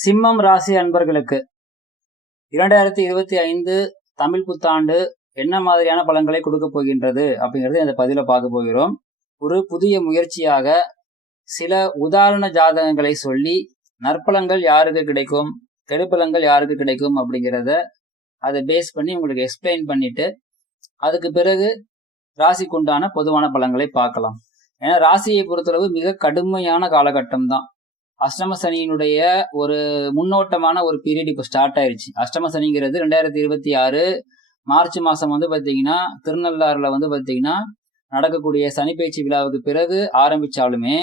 சிம்மம் ராசி அன்பர்களுக்கு. இரண்டாயிரத்தி இருபத்தி ஐந்து தமிழ் புத்தாண்டு என்ன மாதிரியான பலன்களை கொடுக்க போகின்றது அப்படிங்கறது இந்த பதில பார்க்க போகிறோம். ஒரு புதிய முயற்சியாக சில உதாரண ஜாதகங்களை சொல்லி நற்பலங்கள் யாருக்கு கிடைக்கும் கெடுப்பலங்கள் யாருக்கு கிடைக்கும் அப்படிங்கிறத அதை பேஸ் பண்ணி உங்களுக்கு எக்ஸ்பிளைன் பண்ணிட்டு அதுக்கு பிறகு ராசிக்குண்டான பொதுவான பலன்களை பார்க்கலாம். ஏன்னா ராசியை பொறுத்தளவு மிக கடுமையான காலகட்டம் தான். அஷ்டம சனியினுடைய ஒரு முன்னோட்டமான ஒரு பீரியட் இப்போ ஸ்டார்ட் ஆயிருச்சு. அஷ்டம சனிங்கிறது ரெண்டாயிரத்தி இருபத்தி ஆறு மார்ச் மாசம் வந்து பார்த்தீங்கன்னா திருநள்ளாறுல வந்து பார்த்தீங்கன்னா நடக்கக்கூடிய சனிப்பயிற்சி விழாவுக்கு பிறகு ஆரம்பிச்சாலுமே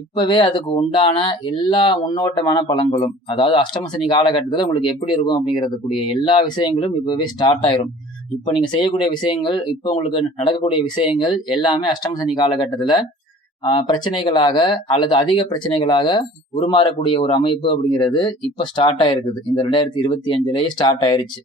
இப்பவே அதுக்கு உண்டான எல்லா முன்னோட்டமான பலன்களும் அதாவது அஷ்டம சனி காலகட்டத்தில் உங்களுக்கு எப்படி இருக்கும் அப்படிங்கிறதுக்குரிய எல்லா விஷயங்களும் இப்பவே ஸ்டார்ட் ஆயிரும். இப்போ நீங்க செய்யக்கூடிய விஷயங்கள் இப்போ உங்களுக்கு நடக்கக்கூடிய விஷயங்கள் எல்லாமே அஷ்டம சனி காலகட்டத்தில் பிரச்சனைகளாக அல்லது அதிக பிரச்சனைகளாக உருமாறக்கூடிய ஒரு அமைப்பு அப்படிங்கிறது இப்போ ஸ்டார்ட் ஆயிருக்குது. இந்த ரெண்டாயிரத்தி இருபத்தி அஞ்சுலேயே ஸ்டார்ட் ஆயிருச்சு.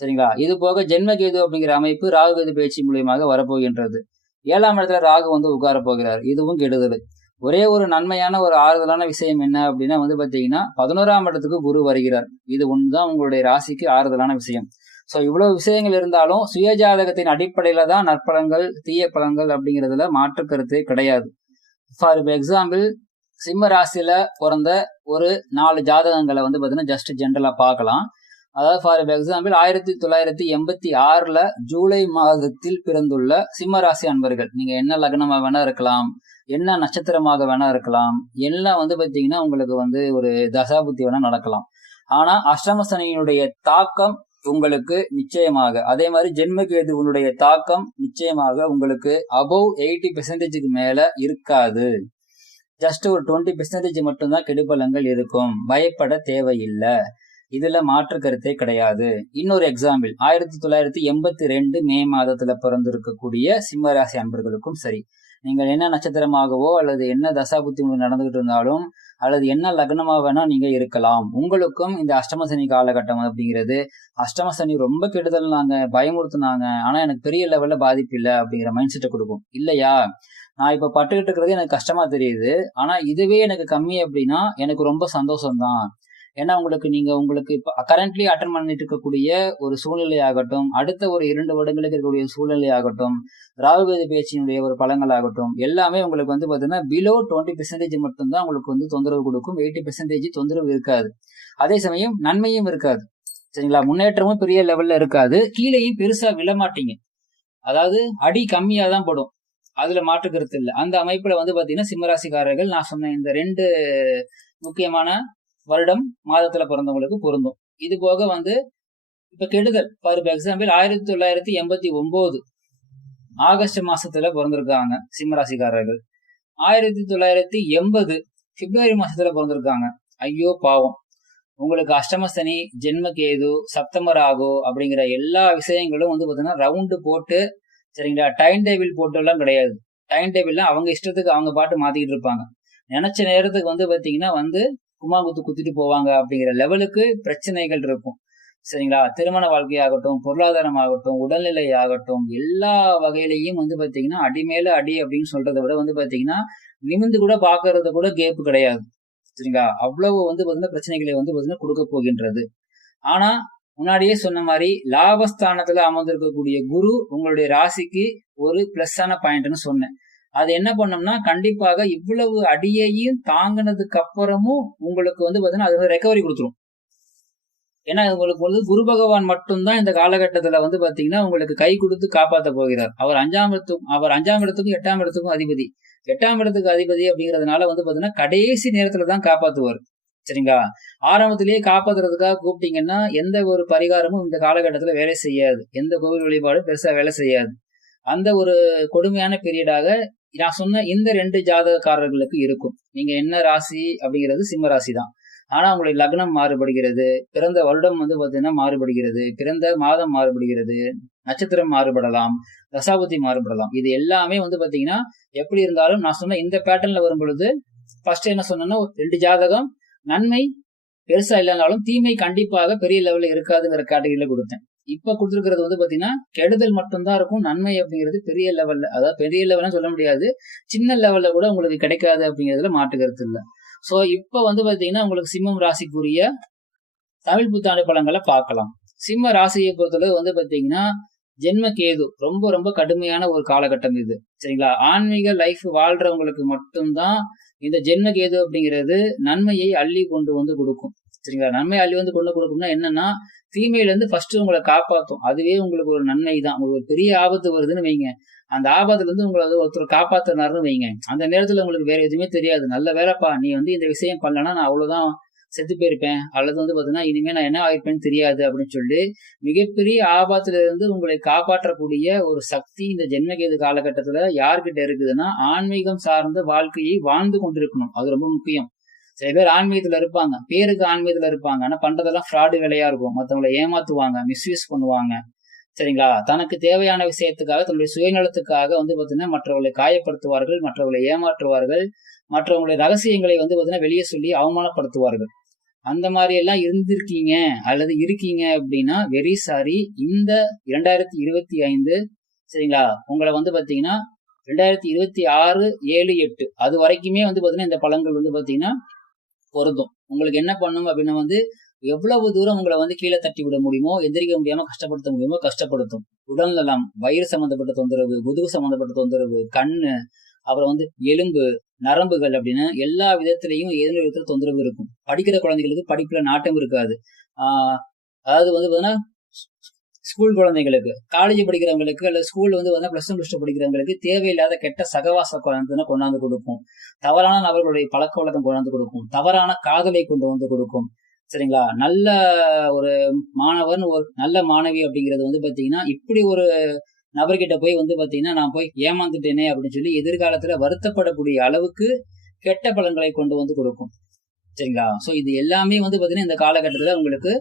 சரிங்களா? இது போக ஜென்மகேது அப்படிங்கிற அமைப்பு ராகு கேது பயிற்சி மூலியமாக வரப்போகின்றது. ஏழாம் இடத்துல ராகு வந்து உட்கார போகிறார். இதுவும் கெடுதல். ஒரே ஒரு நன்மையான ஒரு ஆறுதலான விஷயம் என்ன அப்படின்னா வந்து பார்த்தீங்கன்னா பதினோராம் இடத்துக்கு குரு வருகிறார். இது ஒன்றுதான் உங்களுடைய ராசிக்கு ஆறுதலான விஷயம். ஸோ இவ்வளவு விஷயங்கள் இருந்தாலும் சுயஜாதகத்தின் அடிப்படையில தான் நற்பழங்கள் தீய பலன்கள் அப்படிங்கிறதுல மாற்று கருத்தே கிடையாது. ஃபார் எக்ஸாம்பிள் சிம்ம ராசியில பிறந்த ஒரு நாலு ஜாதகங்களை வந்து பார்த்தீங்கன்னா ஜஸ்ட் ஜென்ரலா பார்க்கலாம். அதாவது ஃபார் எக்ஸாம்பிள் ஆயிரத்தி தொள்ளாயிரத்தி எண்பத்தி ஆறுல ஜூலை மாதத்தில் பிறந்துள்ள சிம்ம ராசி அன்பர்கள் நீங்க என்ன லக்னமாக வேணா இருக்கலாம் என்ன நட்சத்திரமாக வேணா இருக்கலாம் எல்லாம் வந்து பார்த்தீங்கன்னா உங்களுக்கு வந்து ஒரு தசாபுத்தி வேணா நடக்கலாம். ஆனா அஷ்டம சனியினுடைய தாக்கம் உங்களுக்கு நிச்சயமாக. அதே மாதிரி ஜென்மகேதுவனுடைய தாக்கம் நிச்சயமாக உங்களுக்கு அபவ் எயிட்டி பெர்சன்டேஜுக்கு மேல இருக்காது. ஜஸ்ட் ஒரு டுவெண்ட்டி பெர்சன்டேஜ் மட்டும்தான் கெடுபலங்கள் இருக்கும். பயப்பட தேவையில்லை. இதுல மாற்று கருத்தே கிடையாது. இன்னொரு எக்ஸாம்பிள் ஆயிரத்தி தொள்ளாயிரத்தி எண்பத்தி ரெண்டு மே மாதத்துல பிறந்திருக்கக்கூடிய சிம்மராசி அன்பர்களுக்கும் சரி. நீங்கள் என்ன நட்சத்திரமாகவோ அல்லது என்ன தசாபுத்தி நடந்துகிட்டு இருந்தாலும் அல்லது என்ன லக்னமா வேணா நீங்க இருக்கலாம். உங்களுக்கும் இந்த அஷ்டம சனி காலகட்டம் அப்படிங்கிறது அஷ்டம சனி ரொம்ப கெடுதல்னாங்க பயமுறுத்துனாங்க ஆனா எனக்கு பெரிய லெவல்ல பாதிப்பு இல்லை அப்படிங்கிற மைண்ட் செட்டை கொடுக்கும். இல்லையா? நான் இப்ப பட்டுக்கிட்டு இருக்கிறது எனக்கு கஷ்டமா தெரியுது. ஆனா இதுவே எனக்கு கம்மி அப்படின்னா எனக்கு ரொம்ப சந்தோஷம் தான் ஏன்னா உங்களுக்கு நீங்க உங்களுக்கு இப்போ கரண்ட்லி அட்டன் பண்ணிட்டு இருக்கக்கூடிய ஒரு சூழ்நிலை ஆகட்டும் அடுத்த ஒரு இரண்டு வருடங்களுக்கு இருக்கக்கூடிய சூழ்நிலை ஆகட்டும் ராகுகேது பேச்சினுடைய ஒரு பழங்கள் ஆகட்டும் எல்லாமே உங்களுக்கு வந்து பாத்தீங்கன்னா பிலோ டுவெண்ட்டி பெர்சன்டேஜ் மட்டும்தான் உங்களுக்கு வந்து தொந்தரவு கொடுக்கும். எயிட்டி பெர்சன்டேஜ் தொந்தரவு இருக்காது. அதே சமயம் நன்மையும் இருக்காது. சரிங்களா? முன்னேற்றமும் பெரிய லெவல்ல இருக்காது. கீழேயும் பெருசா விழமாட்டீங்க. அதாவது அடி கம்மியா தான் படும். அதுல மாற்றுக்கிறது இல்லை. அந்த அமைப்புல வந்து பாத்தீங்கன்னா சிம்மராசிக்காரர்கள் நான் சொன்ன இந்த ரெண்டு முக்கியமான வருடம் மாதத்துல பிறந்தவங்களுக்கு பொருந்தும். இது போக வந்து இப்ப கெடுதல். ஃபார் எக்ஸாம்பிள் ஆயிரத்தி தொள்ளாயிரத்தி எண்பத்தி ஒன்பது ஆகஸ்ட் மாசத்துல பிறந்திருக்காங்க சிம்மராசிக்காரர்கள். ஆயிரத்தி தொள்ளாயிரத்தி எண்பது பிப்ரவரி மாசத்துல பிறந்திருக்காங்க. ஐயோ பாவம். உங்களுக்கு அஷ்டமசனி ஜென்மகேது சப்தம ஆகோ அப்படிங்கிற எல்லா விஷயங்களும் வந்து பார்த்தீங்கன்னா ரவுண்டு போட்டு சரிங்களா டைம் டேபிள் போட்டெல்லாம் கிடையாது. டைம் டேபிள்லாம் அவங்க இஷ்டத்துக்கு அவங்க பாட்டு மாத்திக்கிட்டு இருப்பாங்க. நினைச்ச நேரத்துக்கு வந்து பார்த்தீங்கன்னா வந்து குமாங்குத்து குத்திட்டு போவாங்க அப்படிங்கிற லெவலுக்கு பிரச்சனைகள் இருக்கும். சரிங்களா? திருமண வாழ்க்கையாகட்டும் பொருளாதாரம் ஆகட்டும் உடல்நிலை ஆகட்டும் எல்லா வகையிலையும் வந்து பாத்தீங்கன்னா அடிமேல அடி அப்படின்னு சொல்றதை விட வந்து பாத்தீங்கன்னா நிமிந்து கூட பாக்குறது கூட கேப்பு கிடையாது. சரிங்களா? அவ்வளவு வந்து பாத்தீங்கன்னா பிரச்சனைகளை வந்து பாத்தீங்கன்னா கொடுக்க போகின்றது. ஆனா முன்னாடியே சொன்ன மாதிரி லாபஸ்தானத்துல அமர்ந்திருக்கக்கூடிய குரு உங்களுடைய ராசிக்கு ஒரு பிளஸ் ஆன பாயிண்ட்னு சொன்னேன். அது என்ன பண்ணோம்னா கண்டிப்பாக இவ்வளவு அடியையும் தாங்கினதுக்கு அப்புறமும் உங்களுக்கு வந்து பாத்தீங்கன்னா அது வந்து ரெக்கவரி கொடுத்துரும். ஏன்னா உங்களுக்கு வந்து குரு பகவான் மட்டும்தான் இந்த காலகட்டத்துல வந்து பாத்தீங்கன்னா உங்களுக்கு கை கொடுத்து காப்பாத்த போகிறார். அவர் அஞ்சாம் இடத்துக்கும் அவர் அஞ்சாம் இடத்துக்கும் எட்டாம் இடத்துக்கும் அதிபதி. எட்டாம் இடத்துக்கு அதிபதி அப்படிங்கறதுனால வந்து பாத்தீங்கன்னா கடைசி நேரத்துல தான் காப்பாத்துவார். சரிங்களா? ஆரம்பத்திலேயே காப்பாத்துறதுக்காக கூப்பிட்டீங்கன்னா எந்த ஒரு பரிகாரமும் இந்த காலகட்டத்துல வேலை செய்யாது. எந்த கோவில் வழிபாடும் பெருசா வேலை செய்யாது. அந்த ஒரு கொடுமையான பீரியடாக நான் சொன்ன இந்த ரெண்டு ஜாதகக்காரர்களுக்கு இருக்கும். நீங்க என்ன ராசி அப்படிங்கிறது சிம்ம ராசி தான் ஆனா உங்களுடைய லக்னம் மாறுபடுகிறது. பிறந்த வருடம் வந்து பாத்தீங்கன்னா மாறுபடுகிறது. பிறந்த மாதம் மாறுபடுகிறது. நட்சத்திரம் மாறுபடலாம். தசாபதி மாறுபடலாம். இது எல்லாமே வந்து பாத்தீங்கன்னா எப்படி இருந்தாலும் நான் சொன்ன இந்த பேட்டர்ன்ல வரும் பொழுது ஃபர்ஸ்ட் என்ன சொன்னேன்னா ரெண்டு ஜாதகம் நன்மை பெருசா இல்லைனாலும் தீமை கண்டிப்பாக பெரிய லெவல்ல இருக்காதுங்கிற கேட்டகரியில கொடுத்தேன். இப்ப கொடுத்துருக்கிறது வந்து பாத்தீங்கன்னா கெடுதல் மட்டும்தான் இருக்கும் நன்மை அப்படிங்கிறது பெரிய லெவல்ல அதாவது பெரிய லெவல்னு சொல்ல முடியாது. சின்ன லெவல்ல கூட உங்களுக்கு கிடைக்காது அப்படிங்கிறதுல மாற்று கருத்து இல்லை. ஸோ இப்போ வந்து பார்த்தீங்கன்னா உங்களுக்கு சிம்மம் ராசிக்குரிய தமிழ் புத்தாண்டு பழங்களை பார்க்கலாம். சிம்ம ராசியை பொறுத்தளவு வந்து பார்த்தீங்கன்னா ஜென்ம கேது ரொம்ப ரொம்ப கடுமையான ஒரு காலகட்டம் இது. சரிங்களா? ஆன்மீக லைஃப் வாழ்றவங்களுக்கு மட்டும்தான் இந்த ஜென்ம கேது அப்படிங்கிறது நன்மையை அள்ளி கொண்டு வந்து கொடுக்கும். சரிங்களா? நன்மை அள்ளி வந்து கொண்டு கொடுக்கும்னா என்னன்னா தீமையில இருந்து ஃபர்ஸ்ட் உங்களை காப்பாற்றும் அதுவே உங்களுக்கு ஒரு நன்மை தான். உங்களுக்கு ஒரு பெரிய ஆபத்து வருதுன்னு வைங்க. அந்த ஆபத்துல இருந்து உங்களை வந்து ஒருத்தர் காப்பாத்தினாருன்னு வைங்க. அந்த நேரத்துல உங்களுக்கு வேற எதுவுமே தெரியாது. நல்ல வேலைப்பா நீ வந்து இந்த விஷயம் பண்ணலன்னா நான் அவ்வளவுதான் செத்து போயிருப்பேன். அல்லது வந்து பாத்தீங்கன்னா இனிமே நான் என்ன ஆயிருப்பேன்னு தெரியாது அப்படின்னு சொல்லி மிகப்பெரிய ஆபத்துல இருந்து உங்களை காப்பாற்றக்கூடிய ஒரு சக்தி இந்த ஜென்மகேது காலகட்டத்துல யார்கிட்ட இருக்குதுன்னா ஆன்மீகம் சார்ந்த வாழ்க்கையை வாழ்ந்து கொண்டிருக்கணும். அது ரொம்ப முக்கியம். சில பேர் ஆன்மீகத்துல இருப்பாங்க. பேருக்கு ஆன்மீகத்துல இருப்பாங்க. ஆனா பண்றதெல்லாம் ஃப்ராடு வேலையா இருக்கும். மற்றவங்களை ஏமாத்துவாங்க மிஸ்யூஸ் பண்ணுவாங்க. சரிங்களா? தனக்கு தேவையான விஷயத்துக்காக தன்னுடைய சுயநலத்துக்காக வந்து பார்த்தீங்கன்னா மற்றவர்களை காயப்படுத்துவார்கள் மற்றவர்களை ஏமாற்றுவார்கள் மற்றவங்களுடைய ரகசியங்களை வந்து பார்த்தீங்கன்னா வெளியே சொல்லி அவமானப்படுத்துவார்கள். அந்த மாதிரி எல்லாம் இருந்திருக்கீங்க அல்லது இருக்கீங்க அப்படின்னா வெரி சாரி இந்த இரண்டாயிரத்தி இருபத்தி ஐந்து சரிங்களா? உங்களை வந்து பார்த்தீங்கன்னா ரெண்டாயிரத்தி இருபத்தி ஆறு ஏழு எட்டு அது வரைக்குமே வந்து பார்த்தீங்கன்னா இந்த பழங்கள் வந்து பார்த்தீங்கன்னா பொருந்தும். உங்களுக்கு என்ன பண்ணும் அப்படின்னா வந்து எவ்வளவு தூரம் உங்களை வந்து கீழே தட்டி விட முடியுமோ எந்திரிக்க முடியாம கஷ்டப்படுத்த முடியுமோ கஷ்டப்படுத்தும். உடல் நலம் வயிறு சம்பந்தப்பட்ட தொந்தரவு முதுகு சம்பந்தப்பட்ட தொந்தரவு கண்ணு அப்புறம் வந்து எலும்பு நரம்புகள் அப்படின்னு எல்லா விதத்திலையும் ஏதோ விதத்துல தொந்தரவு இருக்கும். படிக்கிற குழந்தைகளுக்கு படிப்புல நாட்டம் இருக்காது. ஆஹ் அதாவது வந்து பாத்தீங்கன்னா ஸ்கூல் குழந்தைகளுக்கு காலேஜ் படிக்கிறவங்களுக்கு அல்ல ஸ்கூல் வந்து வந்து ப்ளஸ் ஒன் ப்ளஸ் டூ படிக்கிறவங்களுக்கு தேவையில்லாத கெட்ட சகவாச குழந்தைன்னு கொண்டாந்து கொடுக்கும். தவறான நபர்களுடைய பழக்க வழக்கம் கொண்டாந்து கொடுக்கும். தவறான காதலை கொண்டு வந்து கொடுக்கும். சரிங்களா? நல்ல ஒரு மாணவன் ஒரு நல்ல மாணவி அப்படிங்கிறது வந்து பாத்தீங்கன்னா இப்படி ஒரு நபர்கிட்ட போய் வந்து பாத்தீங்கன்னா நான் போய் ஏமாந்துட்டேனே அப்படின்னு சொல்லி எதிர்காலத்துல வருத்தப்படக்கூடிய அளவுக்கு கெட்ட பலன்களை கொண்டு வந்து கொடுக்கும். சரிங்களா? சோ இது எல்லாமே வந்து பாத்தீங்கன்னா இந்த காலகட்டத்துல உங்களுக்கு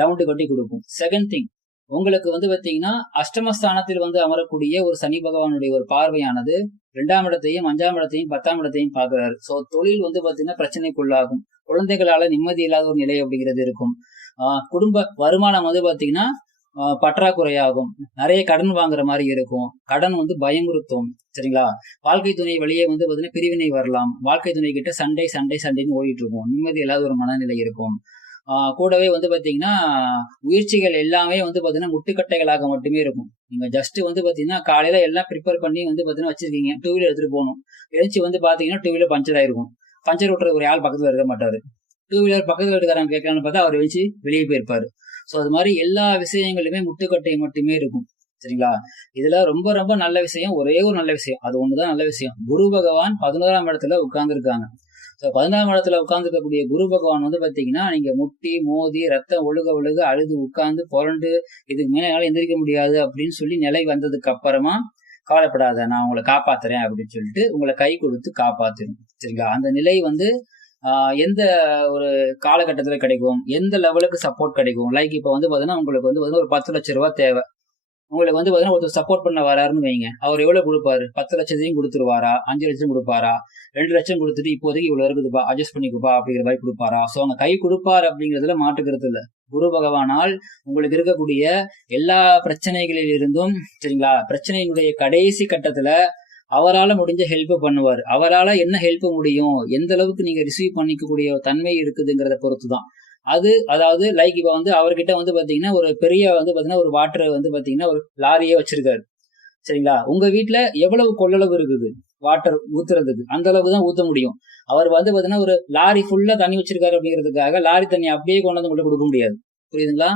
ரவுண்டு கட்டி கொடுக்கும். செகண்ட் திங் உங்களுக்கு வந்து பாத்தீங்கன்னா அஷ்டமஸ்தானத்தில் வந்து அமரக்கூடிய ஒரு சனி பகவானுடைய ஒரு பார்வையானது ரெண்டாம் இடத்தையும் அஞ்சாம் இடத்தையும் பத்தாம் இடத்தையும் பாக்குறாரு சோ தொழில் வந்து பாத்தீங்கன்னா பிரச்சனைக்குள்ளாகும். குழந்தைகளால நிம்மதி இல்லாத ஒரு நிலை அப்படிங்கிறது இருக்கும். ஆஹ் குடும்ப வருமானம் வந்து பாத்தீங்கன்னா பற்றாக்குறையாகும். நிறைய கடன் வாங்குற மாதிரி இருக்கும். கடன் வந்து பயமுறுத்தும். சரிங்களா? வாழ்க்கை துணை வழியே வந்து பாத்தீங்கன்னா பிரிவினை வரலாம். வாழ்க்கை துணை கிட்ட சண்டை சண்டை சண்டைன்னு ஓடிட்டு இருக்கும். நிம்மதி இல்லாத ஒரு மனநிலை இருக்கும். கூடவே வந்து பாத்தீங்கன்னா முயற்சிகள் எல்லாமே வந்து பாத்தீங்கன்னா முட்டுக்கட்டைகளாக மட்டுமே இருக்கும். நீங்கள் ஜஸ்ட் வந்து பாத்தீங்கன்னா காலையில எல்லாம் ப்ரிப்பேர் பண்ணி வந்து பாத்தீங்கன்னா வச்சிருக்கீங்க. டூ வீலர் எடுத்துட்டு போகணும். எழுச்சி வந்து பாத்தீங்கன்னா டூ வீலர் பஞ்சர் ஆயிருக்கும். பஞ்சர் ஓட்டுற ஒரு ஆள் பக்கத்துல இருக்க மாட்டாரு. டூ வீலர் பக்கத்தில் இருக்கிறாங்க கேட்கலான்னு பார்த்தா அவர் எழுச்சி வெளியே போயிருப்பாரு. ஸோ அது மாதிரி எல்லா விஷயங்களுமே முட்டுக்கட்டை மட்டுமே இருக்கும். சரிங்களா? இதுல ரொம்ப ரொம்ப நல்ல விஷயம். ஒரே ஒரு நல்ல விஷயம். அது ஒண்ணுதான் நல்ல விஷயம். குரு பகவான் பதினோராம் இடத்துல உட்கார்ந்து இருக்காங்க ஸோ பதினாறாம் இடத்துல உட்காந்துருக்கக்கூடிய குரு பகவான் வந்து பார்த்தீங்கன்னா நீங்கள் முட்டி மோதி ரத்தம் ஒழுக ஒழுக அழுது உட்காந்து புரண்டு இதுக்கு மேலே என்னால் எந்திரிக்க முடியாது அப்படின்னு சொல்லி நிலை வந்ததுக்கு அப்புறமா கவலைப்படாத நான் உங்களை காப்பாத்துறேன் அப்படின்னு சொல்லிட்டு உங்களை கை கொடுத்து காப்பாத்திரும். சரிங்களா? அந்த நிலை வந்து எந்த ஒரு காலகட்டத்தில் கிடைக்கும்? எந்த லெவலுக்கு சப்போர்ட் கிடைக்கும்? லைக் இப்போ வந்து பார்த்தீங்கன்னா உங்களுக்கு வந்து ஒரு பத்து லட்ச ரூபா தேவை. உங்களுக்கு வந்து பாத்தீங்கன்னா ஒருத்தர் சப்போர்ட் பண்ண வராருன்னு வைங்க. அவர் எவ்வளவு கொடுப்பாரு? பத்து லட்சத்தையும் கொடுத்துருவாரா? அஞ்சு லட்சம் கொடுப்பாரா? ரெண்டு லட்சம் கொடுத்துட்டு இப்போதைக்கு இவ்வளவு இருக்குதுப்பா அட்ஜஸ்ட் பண்ணிக்குப்பா அப்படிங்கிற மாதிரி கொடுப்பாரா? சோ அவங்க கை கொடுப்பாரு அப்படிங்கிறதுல மாட்டுக்கிறது இல்ல. குரு பகவானால் உங்களுக்கு இருக்கக்கூடிய எல்லா பிரச்சனைகளில் இருந்தும் சரிங்களா? பிரச்சனையினுடைய கடைசி கட்டத்துல அவரால் முடிஞ்ச ஹெல்ப் பண்ணுவார். அவரால் என்ன ஹெல்ப் முடியும்? எந்த அளவுக்கு நீங்க ரிசீவ் பண்ணிக்கக்கூடிய தன்மை இருக்குதுங்கிறத பொறுத்து தான் அது அதாவது லைக் இப்போ வந்து அவர்கிட்ட வந்து பாத்தீங்கன்னா ஒரு பெரிய வந்து பாத்தீங்கன்னா ஒரு வாட்டர் வந்து பாத்தீங்கன்னா ஒரு லாரியே வச்சிருக்காரு. சரிங்களா? உங்க வீட்டுல எவ்வளவு கொள்ளளவு இருக்குது? வாட்டர் ஊத்துறதுக்கு. அந்த அளவுக்கு தான் ஊத்த முடியும். அவர் வந்து பாத்தீங்கன்னா ஒரு லாரி ஃபுல்லா தண்ணி வச்சிருக்காரு அப்படிங்கிறதுக்காக லாரி தண்ணி அப்படியே கொண்டு வந்து உங்களுக்கு கொடுக்க முடியாது. புரியுதுங்களா?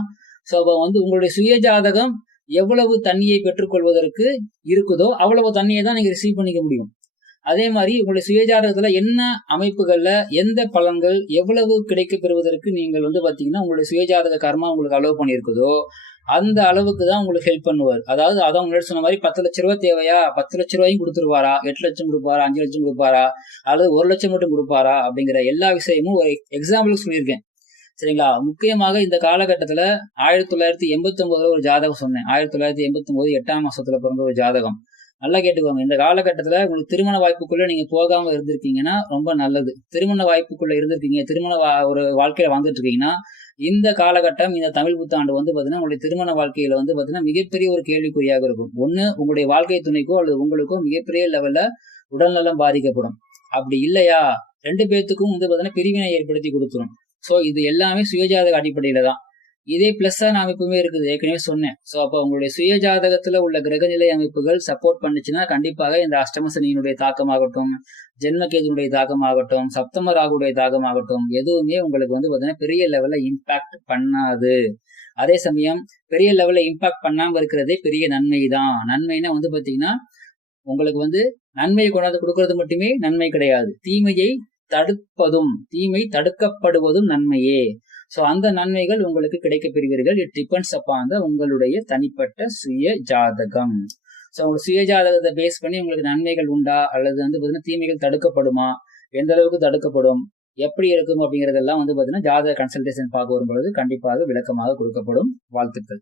சோ அப்போ வந்து உங்களுடைய சுய ஜாதகம் எவ்வளவு தண்ணியை பெற்றுக்கொள்வதற்கு இருக்குதோ அவ்வளவு தண்ணியை தான் நீங்க ரிசீவ் பண்ணிக்க முடியும். அதே மாதிரி உங்களுடைய சுயஜாதகத்துல என்ன அமைப்புகள்ல எந்த பலன்கள் எவ்வளவு கிடைக்க பெறுவதற்கு நீங்கள் வந்து பாத்தீங்கன்னா உங்களுடைய சுயஜாதக கர்மா உங்களுக்கு அலோவ் பண்ணியிருக்குதோ அந்த அளவுக்கு தான் உங்களுக்கு ஹெல்ப் பண்ணுவார். அதாவது அதான் உங்களோட சொன்ன மாதிரி பத்து லட்ச ரூபாய் தேவையா? பத்து லட்ச ரூபாயும் கொடுத்துருவாரா? எட்டு லட்சம் கொடுப்பாரா? அஞ்சு லட்சம் கொடுப்பாரா? அல்லது ஒரு லட்சம் மட்டும் கொடுப்பாரா? அப்படிங்கிற எல்லா விஷயமும் ஒரு எக்ஸாம்பிளுக்கு சொல்லியிருக்கேன். சரிங்களா? முக்கியமாக இந்த காலகட்டத்துல ஆயிரத்தி தொள்ளாயிரத்தி எண்பத்தி ஒன்பதுல ஒரு ஜாதகம் சொன்னேன். ஆயிரத்தி தொள்ளாயிரத்தி எண்பத்தி ஒன்பது எட்டாம் மாசத்துல பிறந்த ஒரு ஜாதகம். நல்லா கேட்டுக்கோங்க. இந்த காலகட்டத்தில் உங்களுக்கு திருமண வாய்ப்புக்குள்ளே நீங்கள் போகாமல் இருந்திருக்கீங்கன்னா ரொம்ப நல்லது. திருமண வாய்ப்புக்குள்ளே இருந்திருக்கீங்க திருமண வா ஒரு வாழ்க்கையில் வாழ்ந்துட்டு இருக்கீங்கன்னா இந்த காலகட்டம் இந்த தமிழ் புத்தாண்டு வந்து பார்த்தீங்கன்னா உங்களுடைய திருமண வாழ்க்கையில் வந்து பார்த்தீங்கன்னா மிகப்பெரிய ஒரு கேள்விக்குறியாக இருக்கும். ஒன்று உங்களுடைய வாழ்க்கை துணைக்கோ அல்லது உங்களுக்கோ மிகப்பெரிய லெவலில் உடல்நலம் பாதிக்கப்படும். அப்படி இல்லையா? ரெண்டு பேர்த்துக்கும் வந்து பார்த்தீங்கன்னா பிரிவினை ஏற்படுத்தி கொடுத்துரும். ஸோ இது எல்லாமே சுயஜாதக அடிப்படையில தான். இதே பிளஸ்ஸா நான் அமைப்புமே இருக்குது. ஏற்கனவே சொன்னேன். ஸோ அப்போ உங்களுடைய சுயஜாதகத்துல உள்ள கிரகநிலை அமைப்புகள் சப்போர்ட் பண்ணுச்சுன்னா கண்டிப்பாக இந்த அஷ்டமசனியினுடைய தாக்கமாகட்டும் ஜென்மகேதுனுடைய தாக்கமாகட்டும் சப்தம ராகுடைய தாக்கமாகட்டும் எதுவுமே உங்களுக்கு வந்து பார்த்தீங்கன்னா பெரிய லெவல்ல இம்பாக்ட் பண்ணாது. அதே சமயம் பெரிய லெவல்ல இம்பாக்ட் பண்ணாம இருக்கிறதே பெரிய நன்மை தான். நன்மைன்னா வந்து பாத்தீங்கன்னா உங்களுக்கு வந்து நன்மையை கொண்டாந்து கொடுக்கறது மட்டுமே நன்மை கிடையாது. தீமையை தடுப்பதும் தீமை தடுக்கப்படுவதும் நன்மையே. ஸோ அந்த நன்மைகள் உங்களுக்கு கிடைக்கப்பெறுவீர்கள். இட் டிபெண்ட்ஸ் அப்பான் உங்களுடைய தனிப்பட்ட சுய ஜாதகம். ஸோ உங்க சுய ஜாதகத்தை பேஸ் பண்ணி உங்களுக்கு நன்மைகள் உண்டா? அல்லது வந்து பார்த்தீங்கன்னா தீமைகள் தடுக்கப்படுமா? எந்த அளவுக்கு தடுக்கப்படும்? எப்படி இருக்கும் அப்படிங்கிறதெல்லாம் வந்து பார்த்தீங்கன்னா ஜாதக கன்சல்டேஷன் பார்க்க வரும்பொழுது கண்டிப்பாக விளக்கமாக கொடுக்கப்படும் வாழ்த்துக்கள்.